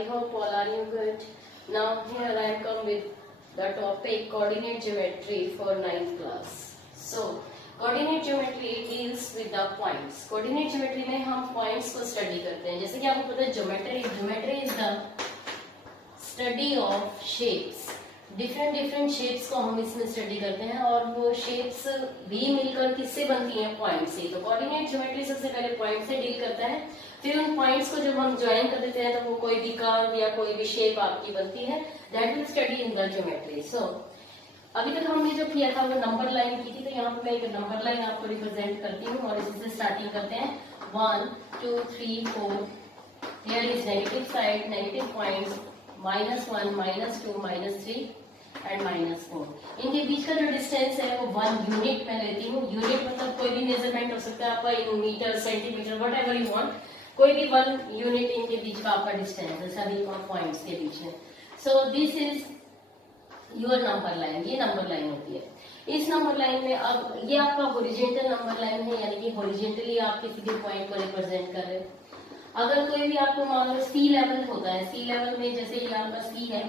I hope all are you good. Now here I am come with the topic coordinate geometry for 9th class. So coordinate geometry deals with the points. Coordinate geometry में हम points को study करते हैं. जैसे कि आपको पता है geometry is the study of shapes. Different shapes को हम इसमें स्टडी करते हैं और वो शेप्स भी मिलकर किससे बनती हैं? पॉइंट से. तो कोऑर्डिनेट ज्योमेट्री सबसे पहले पॉइंट से डील करता है. फिर उन पॉइंट्स को जब हम ज्वाइन कर देते हैं तो वो कोई भी कर्व या कोई भी शेप आपकी बनती है. That will study in the geometry. So अभी तक हमने जो किया था वो नंबर लाइन की थी. तो यहाँ पे मैं एक नंबर लाइन आपको रिप्रेजेंट करती हूँ और इसी से स्टार्टिंग करते हैं. 1 2 3 4. Here is negative side, negative points -1 -2 -3 and -4. इनके बीच का जो डिस्टेंस है वो 1 यूनिट में लेती हूँ. यूनिट मतलब कोई भी मेजरमेंट हो सकता है आपका, in meter, centimeter, whatever you want. कोई भी 1 यूनिट इनके बीच का आपका डिस्टेंस है सभी पॉइंट्स के बीच में. सो this is your number line. ये नंबर लाइन होती है. इस नंबर लाइन में अब ये आपका हॉरिजॉन्टल नंबर लाइन है, यानी कि हॉरिजॉन्टली आप किसी भी पॉइंट को रिप्रेजेंट कर रहे हैं. अगर कोई भी आपको मान लो सी लेवल होता है, सी लेवल में जैसे ये आपका सी है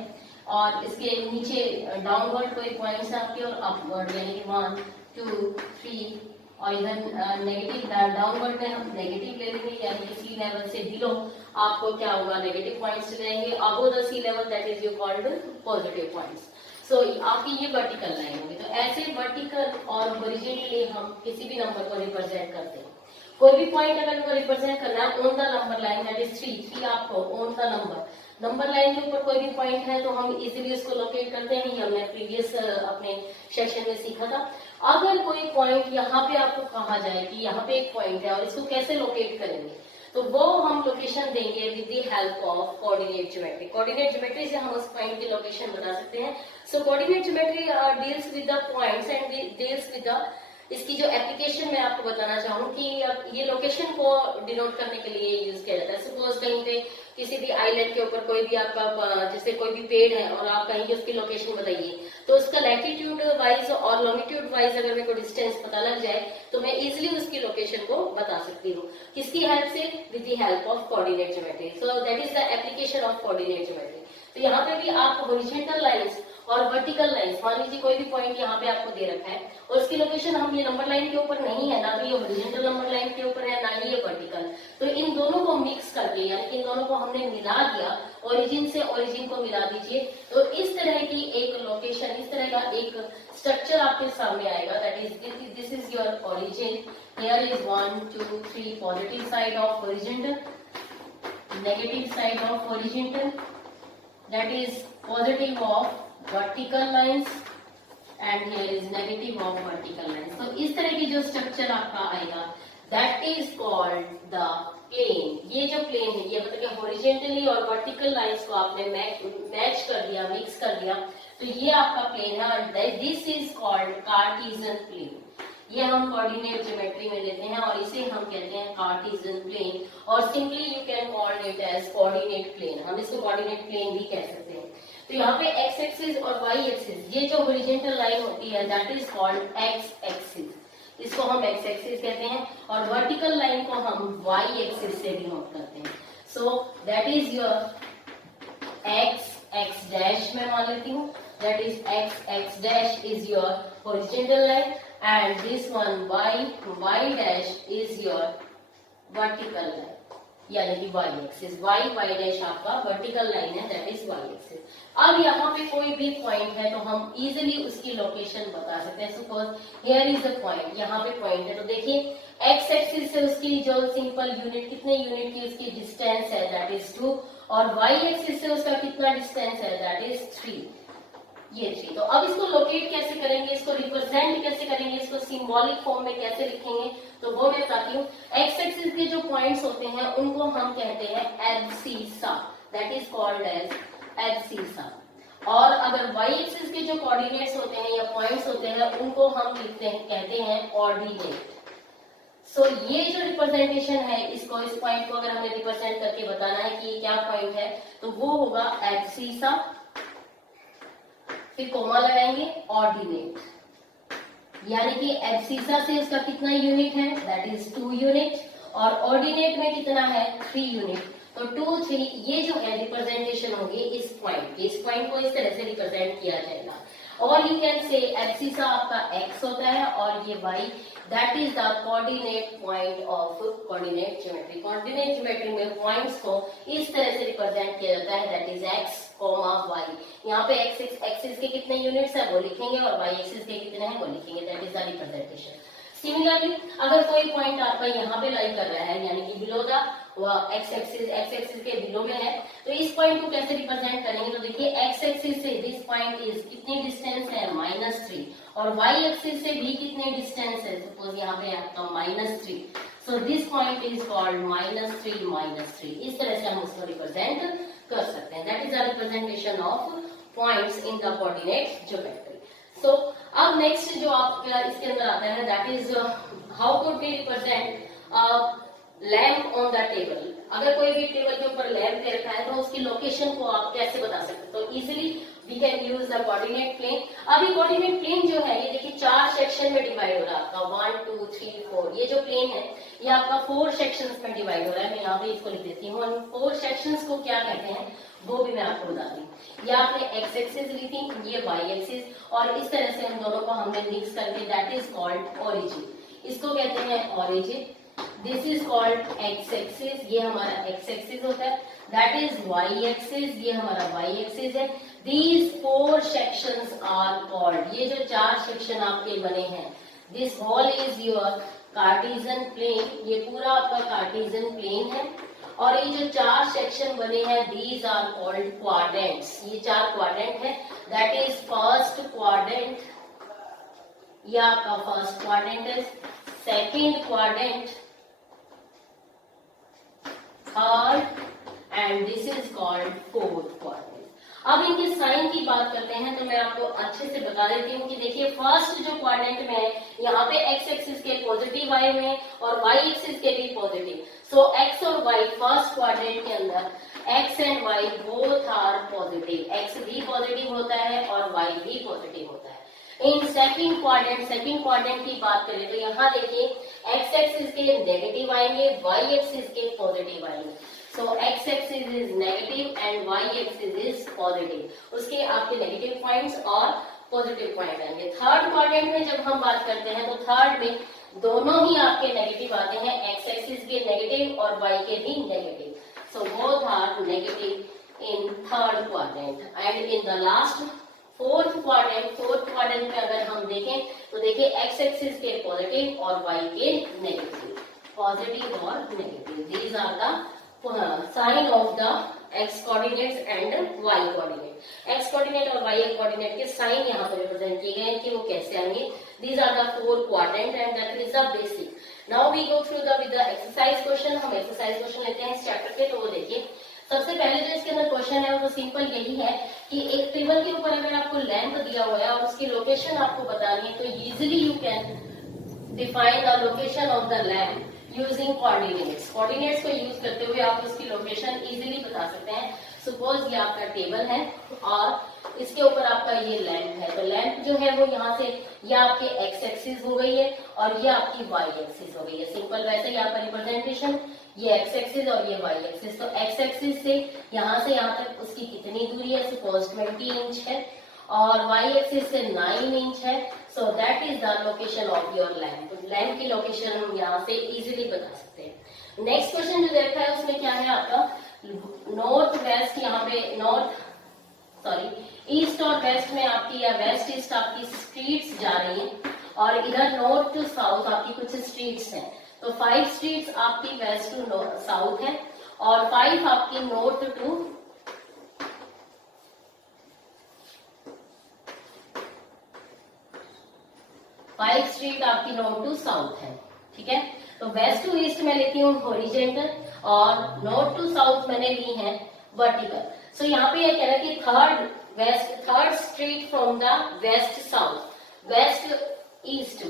और इसके नीचे डाउनवर्ड कोई पॉइंट्स है आपके और अपवर्ड, यानी कि 1 2 3 और इधर नेगेटिव डाउनवर्ड में हम नेगेटिव ले लेंगे, यानी कि सी लेवल से बिलो आपको क्या होगा? नेगेटिव पॉइंट्स रहेंगे. Above the sea level that is you called positive points. So आपकी ये वर्टिकल लाइन होगी. तो ऐसे वर्टिकल और हॉरिजॉन्टली हम किसी भी नंबर को रिप्रेजेंट करते हैं. कोई भी पॉइंट अगर उनको रिप्रेजेंट करना है on the number line that is 3 आपको ऑन द नंबर लाइन के ऊपर कोई भी पॉइंट है तो हम इजीली उसको लोकेट करते हैं. ये हमने प्रीवियस अपने सेशन में सीखा था. अगर कोई पॉइंट यहाँ पे आपको कहा जाए कि यहाँ पे एक पॉइंट है और इसको कैसे लोकेट करेंगे, तो वो हम लोकेशन देंगे with the help of coordinate geometry. Coordinate geometry से हम उस पॉइंट की लोकेशन बता सकते हैं. So coordinate geometry deals with the points and deals with the, इसकी जो एप्लीकेशन मैं आपको बताना चाहूँ कि ये लोकेशन को डिनोट करने के लिए यूज किया जाता है. सपोज कहीं पे किसी भी आइलैंड के ऊपर कोई भी आपका जैसे कोई भी पेड़ है और आप कहीं उसकी लोकेशन बताइए, तो उसका लैटिट्यूड वाइज और लॉन्गिट्यूड वाइज अगर मेरे को डिस्टेंस पता लग जाए तो मैं इजिली उसकी लोकेशन को बता सकती हूँ. किसकी हेल्प से? With the help of coordinate geometry. So that is the application of coordinate geometry. तो यहाँ पे भी आप हॉरिजॉन्टल लाइंस और वर्टिकल लाइंस, मान लीजिए कोई भी पॉइंट यहाँ पे आपको दे रखा है और उसकी लोकेशन हम ये नंबर लाइन के ऊपर नहीं है, ना तो ये हॉरिजॉन्टल नंबर लाइन के ऊपर है, ना ही ये वर्टिकल. तो इन दोनों को मिक्स करके, यानी इन दोनों को हमने मिला दिया, ओरिजिन से ओरिजिन को मिला दीजिए, तो इस तरह की एक लोकेशन, इस तरह का एक स्ट्रक्चर आपके सामने आएगा. That is this is your origin. Here is 1 2 3 positive side of horizontal, negative side of horizontal, that is positive of vertical lines and here is negative of vertical lines. तो इस तरह की जो स्ट्रक्चर आपका आएगा that is called the plane. ये जो plane है, ये मतलब कि हॉरिजॉन्टली और वर्टिकल लाइंस को आपने मैच कर दिया, मिक्स कर दिया, तो ये आपका प्लेन है और this is called Cartesian plane. ये हम कोऑर्डिनेट ज्योमेट्री में लेते हैं और इसे हम कहते हैं कार्टेशियन प्लेन और simply you can call it as coordinate plane. हम इसको कोऑर्डिनेट प्लेन भी कह सकते हैं. तो यहाँ पे एक्स एक्सिस और वाई एक्सिस, ये जो हॉरिजॉन्टल लाइन होती है that is called x axis. इसको हम एक्स एक्सिस कहते हैं और वर्टिकल लाइन को हम वाई एक्सिस से डिनोट करते हैं. So that is your x dash में मान लेती हूँ. That is x dash is your horizontal line and this one y dash is your vertical line, यानी कि y axis. y dash आपका vertical line है, that is y axis. अब यहाँ पे कोई भी पॉइंट है तो हम इजिली उसकी लोकेशन बता सकते हैं. Suppose here is a point, यहाँ पे पॉइंट है तो देखिए x एक्सिस से उसकी जो सिंपल यूनिट, कितने यूनिट की उसकी डिस्टेंस है दैट इज 2 और y एक्सिस से उसका कितना डिस्टेंस है दैट इज 3. ये 3. तो अब इसको लोकेट कैसे करेंगे, इसको रिप्रेजेंट कैसे करेंगे, इसको सिंबॉलिक फॉर्म में कैसे लिखेंगे, तो वो मैं बताती हूँ. एक्स एक्सिस के जो पॉइंट्स होते हैं उनको हम कहते हैं abscissa, that is called as abscissa. और अगर वाई एक्सिस के जो कोऑर्डिनेट्स होते हैं या पॉइंट्स होते हैं उनको हम लिखते हैं, कहते हैं ऑर्डिनेट. सो ये जो रिप्रेजेंटेशन है, इसको, इस पॉइंट को अगर हमें रिप्रेजेंट करके बताना है कि क्या पॉइंट है तो वो होगा एब्सिसा, फिर कोमा लगाएंगे ऑर्डिनेट, यानी कि एब्सिसा से उसका कितना यूनिट है दैट इज 2 यूनिट और ऑर्डिनेट में कितना है 3 यूनिट. तो 2 3 ये जो है रिप्रेजेंटेशन होगी इस पॉइंट की, इस पॉइंट को इस तरह से रिप्रेजेंट किया जाएगा। और यू कैन से एक्सिस आपका x होता है और ये y, that is the coordinate point of coordinate geometry. Coordinate geometry में पॉइंट्स को इस तरह से रिप्रेजेंट किया जाता है, दैट इज x, y। यहाँ पे x एक्सिस के कितने यूनिट्स है वो लिखेंगे और y एक्सिस के कितने हैं वो लिखेंगे, that is the representation. Similarly अगर कोई पॉइंट आपका यहाँ पे लाई कर रहा है, यानी कि बिलो द x एक्सिस के बिलो में है, तो इस पॉइंट को कैसे रिप्रेजेंट करेंगे? तो देखिए x एक्सिस से दिस पॉइंट इज कितनी डिस्टेंस है -3, और y एक्सिस से भी कितने डिस्टेंस है, सपोज यहाँ पे आपका -3, so this point is called -3 इस तरह से हम उसको रिप्रेजेंट कर सकते हैं, that is the representation of points in the coordinate geometry. So अब नेक्स्ट जो आपका इसके अंदर आता है, that is how could we represent lamp on the table. अगर कोई भी टेबल के ऊपर लैम्प ले रखा है तो उसकी लोकेशन को आप कैसे बता सकते हैं? तो easily we can use the coordinate plane. अब ये कोऑर्डिनेट प्लेन जो है ये देखिए 4 सेक्शन में डिवाइड हो रहा है आपका, 1 2 3 4। ये जो प्लेन है ये आपका 4 सेक्शंस में डिवाइड हो रहा है। मैं यहाँ पे इसको लिख देती हूँ, 4 सेक्शंस को क्या कहते हैं वो भी मैं आपको बता दी। ये आपने एक्स एक्सिस ली थी, ये वाई एक्सिस, और इस तरह से हम दोनों को हमने मिक्स करके दैट इज कॉल्ड ओरिजिन, इसको कहते हैं origin. This is called x axis, ये हमारा एक्स एक्सिस होता है, दैट इज वाई एक्सिस, ये हमारा वाई एक्सिस है। दीज 4 सेक्शंस आर कॉल्ड, ये जो 4 सेक्शन आपके बने हैं, this whole is your Cartesian plane, ये पूरा आपका कार्टेशियन प्लेन है। और ये जो 4 सेक्शन बने हैं दीज आर कॉल्ड क्वाड्रेंट्स, ये 4 क्वाड्रेंट है, दैट इज फर्स्ट क्वाड्रेंट, ये आपका फर्स्ट क्वाड्रेंट है, second quadrant, third, and this is called fourth quadrant. अब इनके साइन की बात करते हैं तो मैं आपको अच्छे से बता देती हूँ कि देखिए फर्स्ट जो क्वाड्रेंट में है यहाँ पे एक्स एक्सिस के पॉजिटिव आए हुए हैं और वाई एक्सिस के भी पॉजिटिव। सो एक्स और वाई फर्स्ट क्वाड्रेंट के अंदर x and y both are positive, x भी पॉजिटिव होता है और वाई भी पॉजिटिव होता है। इन सेकंड क्वाड्रेंट की बात करें तो यहाँ देखिए एक्स एक्सिस के नेगेटिव आएंगे, वाई एक्सिस के पॉजिटिव आएंगे। So X axis is negative and Y axis is positive, उसके आपके नेगेटिव पॉइंट्स और पॉजिटिव पॉइंट आएंगे। थर्ड क्वाड्रेंट में जब हम बात करते हैं तो थर्ड में दोनों ही आपके नेगेटिव आते हैं, एक्स एक्सिस के नेगेटिव और वाई के भी negative. So both are negative in third quadrant. And in the last fourth quadrant में अगर हम देखें तो देखिए एक्स एक्सिस के पॉजिटिव और वाई के नेगेटिव, पॉजिटिव और negative, these are the sign of the x coordinates and y coordinate. X coordinate और वाई कोऑर्डिनेट के साइन यहाँ पर रिप्रेजेंट किए गए हैं कि वो कैसे आएंगे। These are the 4 quadrant and that is the basic. Now we go through the with the exercise question. हम एक्सरसाइज क्वेश्चन लेते हैं इस चैप्टर के। तो वो देखिए सबसे पहले जो इसके अंदर क्वेश्चन है वो सिंपल यही है कि एक टेबल के ऊपर अगर आपको लैंप दिया हुआ है और उसकी लोकेशन आपको बतानी है तो easily you can define the location of the lamp using coordinates. Coordinates को यूज करते हुए आप उसकी लोकेशन इजीली बता सकते हैं। सपोज ये आपका टेबल है और इसके ऊपर आपका ये लैंप है, तो लैंप जो है वो यहाँ से ये आपके एक्स एक्सिस हो गई है और ये आपकी वाई एक्सिस हो गई है। सिंपल वैसे ही आपका रिप्रेजेंटेशन, ये एक्स एक्सिस और ये वाई एक्सिस। तो एक्स एक्सिस से यहाँ तक उसकी कितनी दूरी है, सपोज 20 इंच है और वाई एक्सिस से 9 इंच है। So that is the location of your lamp. Lamp की लोकेशन हम यहाँ से इजीली बता सकते हैं। नेक्स्ट क्वेश्चन जो देखा है उसमें क्या है आपका नॉर्थ वेस्ट, यहाँ पे ईस्ट और वेस्ट में आपकी या वेस्ट ईस्ट आपकी स्ट्रीट्स जा रही हैं और इधर नॉर्थ टू साउथ आपकी कुछ स्ट्रीट्स हैं। तो 5 स्ट्रीट्स आपकी वेस्ट टू साउथ है और 5 आपकी नॉर्थ टू स्ट्रीट आपकी नॉर्थ टू साउथ है, ठीक है। तो वेस्ट टू ईस्ट में लेती हूँ हॉरिजेंटल और नॉर्थ टू साउथ मैंने ली है वर्टिकल। सो यहाँ पे ये कह रहा है कि third street from the west south, waste east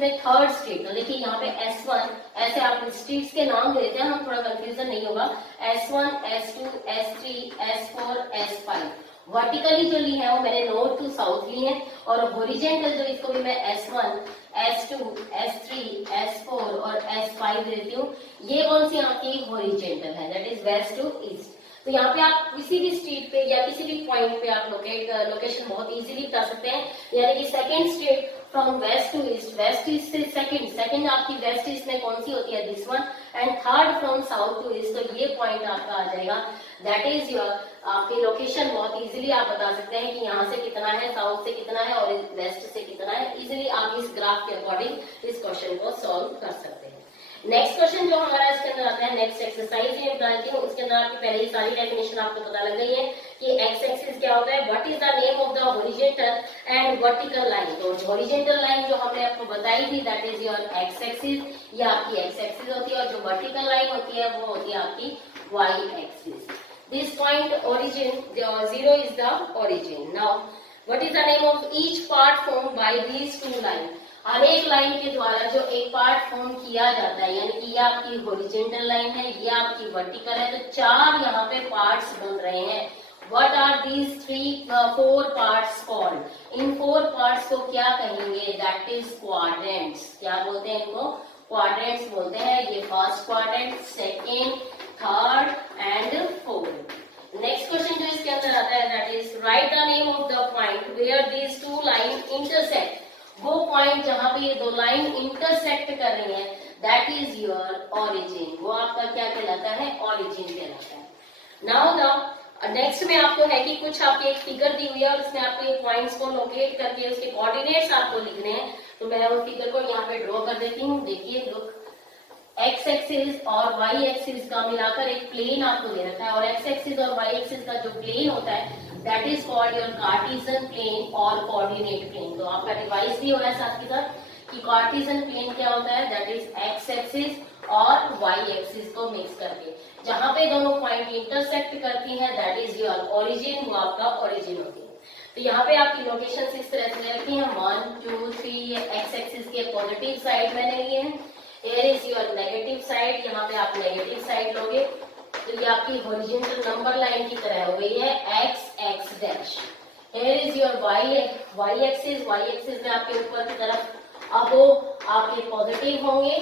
में थर्ड स्ट्रीट। तो देखिए यहाँ पे S1, ऐसे आप स्ट्रीट्स के नाम देते हैं, हम थोड़ा कंफ्यूजन नहीं होगा। S1, S2, S3, S4, S5, vertically जो ली है वो मैंने नॉर्थ टू साउथ ली है, और हॉरिजॉन्टल जो इसको भी मैं S1, S2, S3, S4 और S5 देती हूँ, ये कौन सी आपकी हॉरिजॉन्टल है, that is west to east. तो यहाँ पे आप किसी भी स्ट्रीट पे या किसी भी पॉइंट पे आप लोकेशन बहुत इजीली बता सकते हैं, यानी कि second street from west to east, west east से सेकंड आपकी वेस्ट ईस्ट में कौन सी होती है, this one, and third from south to east, तो ये पॉइंट आपका आ जाएगा, दैट इज योर आपकी लोकेशन। बहुत इजीली आप बता सकते हैं कि यहाँ से कितना है, साउथ से कितना है और वेस्ट से कितना है। इजीली आप इस ग्राफ के अकॉर्डिंग इस क्वेश्चन को सॉल्व कर सकते हैं। नेक्स्ट क्वेश्चन जो हमारा इसके अंदर आता है, नेक्स्ट एक्सरसाइज है बताती हूँ, उसके अंदर आपकी पहले ही सारी डेफिनेशन आपको पता लग गई है कि एक्स एक्सिस क्या होता है, what is the name of the horizontal and vertical line. तो हॉरिजॉन्टल लाइन जो हमने आपको बताई थी that is your x axis, ये आपकी एक्स एक्सिस होती है, और जो वर्टिकल लाइन होती है वो होती है आपकी y axis. This point origin, zero is the origin. Now, what is the name of each part formed by these two lines? हर एक लाइन के द्वारा जो एक पार्ट फॉर्म किया जाता है, यानी कि ये आपकी हॉरिजॉन्टल लाइन है, ये आपकी वर्टिकल है, तो चार यहाँ पे पार्ट्स बन रहे हैं। What are these four parts called? In 4 parts को क्या कहेंगे? That is quadrants. क्या बोलते हैं इनको? क्वाड्रेंट्स बोलते हैं। ये first quadrant, second, third and fourth. Next question जो इसके अंदर आता है that is write the name of the point where these two line intersect. वो पॉइंट जहां पे ये दो लाइन इंटरसेक्ट कर रही हैं दैट इज योर ऑरिजिन। वो आपका क्या कहलाता है? ऑरिजिन कहलाता है। नाउ द नेक्स्ट में आपको है कि कुछ आपकी एक फिगर दी हुई है और उसमें आपको पॉइंट्स को लोकेट करके उसके कोऑर्डिनेट्स आपको लिखने हैं। तो मैं वो फिगर को यहाँ पे ड्रॉ कर देती हूँ। देखिए लुक, एक्स एक्सिस और वाई एक्सिस का मिलाकर एक प्लेन आपको दे रखा है, और एक्स एक्सिस और वाई एक्सिस का जो प्लेन होता है that is called your Cartesian plane और कोऑर्डिनेट प्लेन। तो आपका रिवाइज भी हो रहा है साथ के साथ कि कार्टेशियन प्लेन क्या होता है, दैट इज एक्स एक्सिस और वाई एक्सिस को मिक्स करके जहां पे दोनों पॉइंट इंटरसेक्ट करती हैं दैट इज योर ओरिजिन, वो आपका ओरिजिन होती है। तो यहाँ पे आपकी लोकेशन इस तरह से रखी है 1 2 3, एक्स एक्सिस के पॉजिटिव साइड मैंने लिए हैं, here is your negative side, यहाँ पे आप नेगेटिव साइड लोगे। तो ये आपकी हॉरिजॉन्टल नंबर लाइन की तरह हो गई है x x dash. here is your y axis, y axis में आपके ऊपर की तरफ अब वो आपके पॉजिटिव होंगे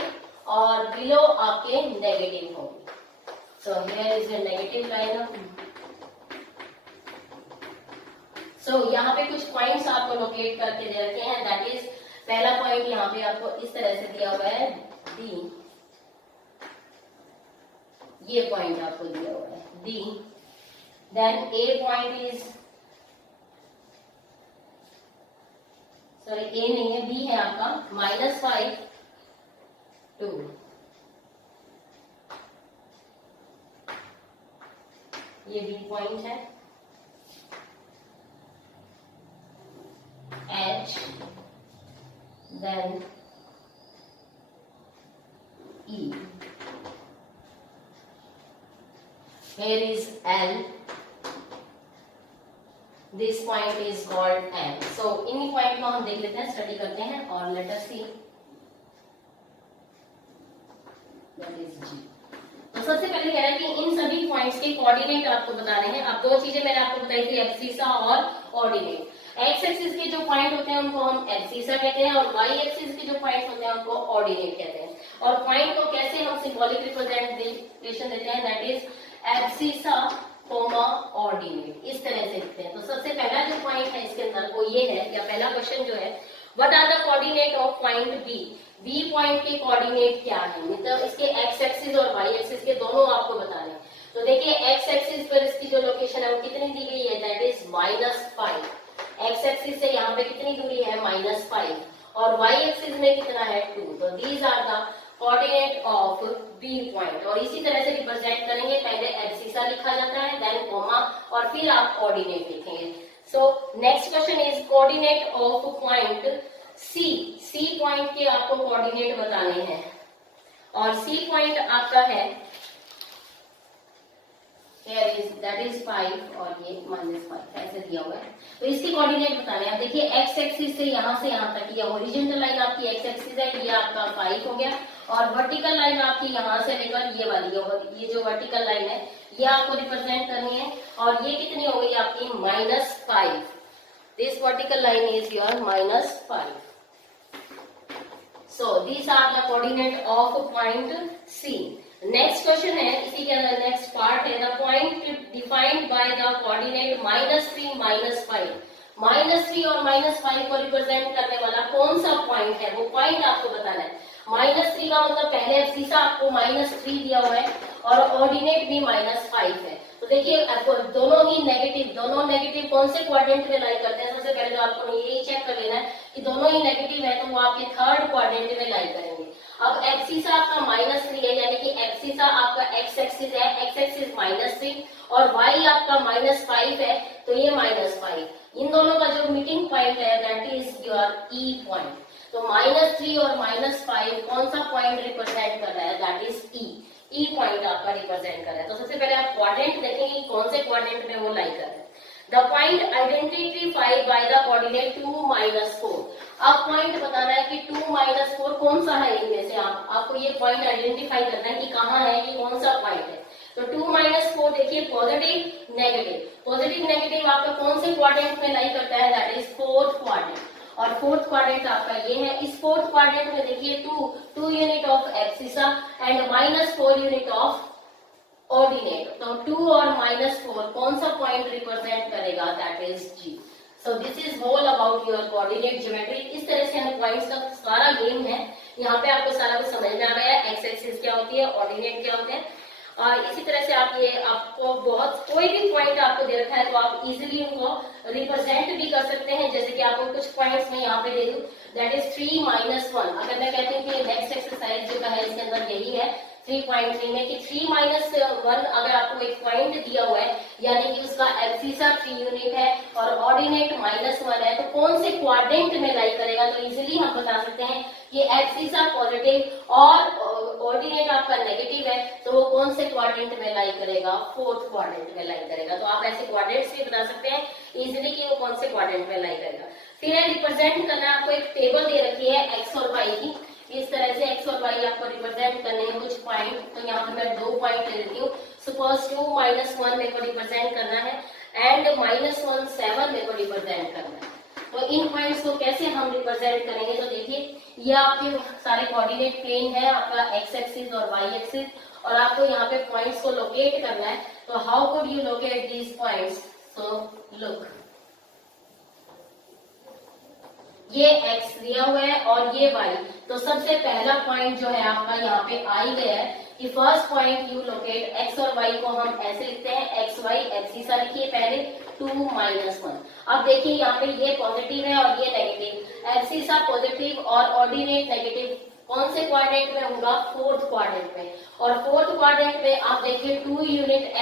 और बिलो आपके नेगेटिव होंगे। So here is your negative line. So यहाँ पे कुछ पॉइंट्स आपको लोकेट करके दे रखे हैं, दैट इज पहला पॉइंट यहाँ पे आपको इस तरह से दिया हुआ है D, ये पॉइंट आपको दिया हुआ है D, then A point is, sorry A नहीं है, B है आपका -5 2, ये B पॉइंट है, H, then E, here is L, this point is called M. So इन्हीं पॉइंट को हम देख लेते हैं, स्टडी करते हैं और let us see that is G। तो सबसे पहले कह रहा है कि इन सभी पॉइंट्स के कोऑर्डिनेट आपको बताने हैं। अब दो चीजें मैंने आपको बताई थी, एब्सिसा और ऑर्डिनेट। एक्स एक्सिस के जो पॉइंट होते हैं उनको हम एब्सिसा कहते हैं और वाई एक्सिस के जो पॉइंट होते हैं उनको ऑर्डिनेट कहते हैं। और पॉइंट को कैसे हम सिंबॉलिक रिप्रेजेंटेशन देते हैं, that is abscissa comma ordinate, इस तरह से लिखते हैं। तो सबसे पहला जो पॉइंट है इसके अंदर वो ये है, या पहला क्वेश्चन जो है, what are the coordinate of point B. B point के कोऑर्डिनेट क्या है, मतलब इसके एक्स एक्सिस और वाई एक्सिस के दोनों आपको बताने हैं। तो देखिए एक्स एक्सिस पर इसकी जो लोकेशन है वो कितनी दी गई है, दैट इज -5। एक्स एक्सिस से यहाँ पे कितनी दूरी है, -5, और वाई एक्सिस में कितना है 2। तो these are the coordinate of B point. और इसी तरह से रिप्रेजेंट करेंगे, पहले एब्सिसा लिखा जाता है, देन कोमा, और फिर आप कोऑर्डिनेट लिखेंगे। So next question is coordinate of point C. C point के आपको कोऑर्डिनेट बताने हैं, और सी पॉइंट आपका है दैट इज 5 और ये -5 ऐसे दिया हुआ है। तो इसकी कोऑर्डिनेट बताने हैं। देखिए एक्स एक्सिस से यहाँ तक ये हॉरिजॉन्टल लाइन आपकी एक्स एक्सिस है, ये आपका 5 हो गया, और वर्टिकल लाइन आपकी यहाँ से लेकर ये वाली, ये जो वर्टिकल लाइन है ये आपको रिप्रेजेंट करनी है, और ये कितनी हो गई आपकी -5. This vertical line is your -5. So these are the coordinate of point C. Next question है, इसी के अंदर नेक्स्ट पार्ट है, the point defined by the coordinate -3 -5. -3 और -5 को रिप्रेजेंट करने वाला कौन सा पॉइंट है, वो पॉइंट आपको बताना है. -3 का मतलब पहले एब्सिसा आपको -3 दिया हुआ है और ऑर्डिनेट भी -5 है. तो देखिए दोनों ही नेगेटिव कौन से क्वाड्रेंट में लाई करते हैं. सबसे पहले तो आपको यही चेक कर लेना है कि दोनों ही नेगेटिव है, तो वो आपके थर्ड क्वाड्रेंट में लाई करेंगे. अब एक्सिसा आपका -3 है, यानी कि एक्सिसा आपका एक्स एक्सिस है, एक्स एक्सिस -3 और वाई आपका -5 है, तो ये -5. इन दोनों का जो मीटिंग पॉइंट है that is your E point. तो -3 और -5 कौन सा पॉइंट रिप्रेजेंट कर रहा है, दैट इज ई पॉइंट आपका रिप्रेजेंट कर रहा है. तो सबसे पहले आप क्वाड्रेंट देखेंगे कौन से क्वाड्रेंट में वो लाई कर रहे हैं. The point identified by the coordinate 2 -4. अब पॉइंट बताना है कि 2 -4 कौन सा है इनमें से. आपको ये पॉइंट आइडेंटिफाई करना है कि कहाँ है, ये कौन सा पॉइंट है. तो 2 -4 देखिए पॉजिटिव नेगेटिव आपका कौन से क्वाड्रेंट में लाई करता है, दैट इज फोर्थ क्वाड्रेंट. और फोर्थ क्वाड्रेंट आपका ये है. इस फोर्थ क्वाड्रेंट में देखिए 2 unit of abscissa and -4 unit of ordinate. तो 2 और -4 कौन सा पॉइंट रिप्रेजेंट करेगा, that is G. So this is whole about your coordinate geometry. इस तरह से हमें पॉइंट्स का सारा गेम है. यहाँ पे आपको सारा कुछ समझ में आ गया है, एक्स एक्सिस क्या होती है, ऑर्डिनेट क्या होते हैं. इसी तरह से आपको बहुत कोई भी पॉइंट आपको दे रखा है तो आप इजीली उनको रिप्रेजेंट भी कर सकते हैं. जैसे कि आपको कुछ पॉइंट्स में यहाँ पे दे दूं, दैट इज 3 -1. अगर मैं कहती हूँ कि नेक्स्ट एक्सरसाइज जो है इसके अंदर यही है 3.3 में कि 3 -1 अगर आपको एक पॉइंट दिया हुआ है, यानी कि उसका एब्सिसा 3 यूनिट है और ऑर्डिनेट -1 है, तो कौन से क्वाड्रेंट में लाई करेगा. तो इजीली हम बता सकते हैं कि एब्सिसा पॉजिटिव और ऑर्डिनेट आपका नेगेटिव है, तो वो कौन से क्वाड्रेंट में लाई करेगा, फोर्थ क्वाड्रेंट में लाई करेगा. तो आप ऐसे क्वाड्रेंट्स भी बता सकते हैं इजीली कि वो कौन से क्वाड्रेंट में लाई करेगा. फिर रिप्रेजेंट करना, आपको एक टेबल दे रखी है एक्स और वाई की. इस तरह से एक्स और वाई आपको रिप्रेजेंट करने हैं कुछ पॉइंट. तो यहाँ पे मैं 2 पॉइंट ले लेती हूँ. सपोज 2 -1 मेरे को रिप्रेजेंट करना है एंड -17 मेरे को रिप्रेजेंट करना है. तो इन पॉइंट्स को कैसे हम रिप्रेजेंट करेंगे, तो देखिए ये आपके सारे कोऑर्डिनेट प्लेन है, आपका एक्स एक्सिस और वाई एक्सिस, और आपको यहाँ पे पॉइंट्स को लोकेट करना है. तो how could you locate these points. So look, ये x दिया हुआ है और ये y. तो सबसे पहला पॉइंट जो है आपका यहाँ पे आ ही गया है कि first point you locate. x और y को हम ऐसे लिखते हैं, एक्स वाई एब्सिसा लिखिए पहले 2 -1. अब देखिए यहाँ पे ये पॉजिटिव है और ये नेगेटिव. एब्सिसा पॉजिटिव और ऑर्डिनेट नेगेटिव कौन से क्वाड्रेंट में होगा, फोर्थ क्वाड्रेंट में. और फोर्थ क्वाड्रेंट में आप देखिए 2 यूनिट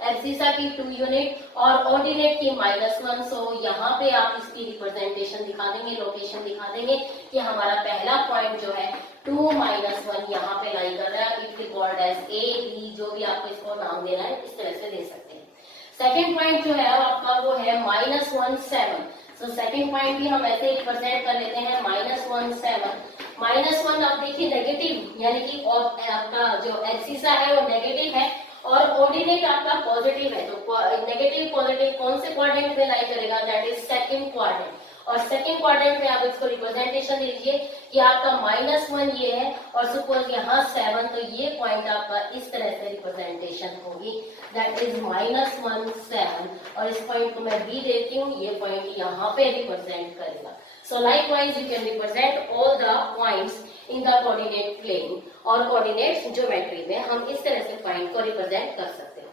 एब्सिसा की 2 यूनिट और ऑर्डिनेट की -1. सो यहाँ पे आप इसकी रिप्रेजेंटेशन दिखा देंगे, लोकेशन दिखा देंगे कि हमारा पहला पॉइंट जो है 2 -1 यहाँ पे लाई कर रहा है. It will called as A B, जो भी आपको इसको नाम देना है इस तरह से दे सकते हैं. सेकेंड पॉइंट जो है आपका वो है -17. सो सेकेंड पॉइंट भी हम ऐसे रिप्रेजेंट कर लेते हैं -17. -1 आप देखिए नेगेटिव, यानी कि आपका जो एब्सिसा है वो नेगेटिव है और ऑर्डिनेट आपका पॉजिटिव है. तो नेगेटिव पॉजिटिव कौन से क्वाड्रेंट में लाई करेगा, दैट इज सेकंड क्वाड्रेंट. और सेकंड क्वाड्रेंट में आप इसको रिप्रेजेंटेशन दीजिए कि आपका -1 ये है और सपोज यहाँ 7, तो ये पॉइंट आपका इस तरह से रिप्रेजेंटेशन होगी, दैट इज -17. और इस पॉइंट को मैं बी देती हूँ, ये पॉइंट यहाँ पे रिप्रेजेंट करेगा. So likewise you can represent all the points in the coordinate plane और coordinate geometry में हम इस तरह से पॉइंट को रिप्रेजेंट कर सकते हैं.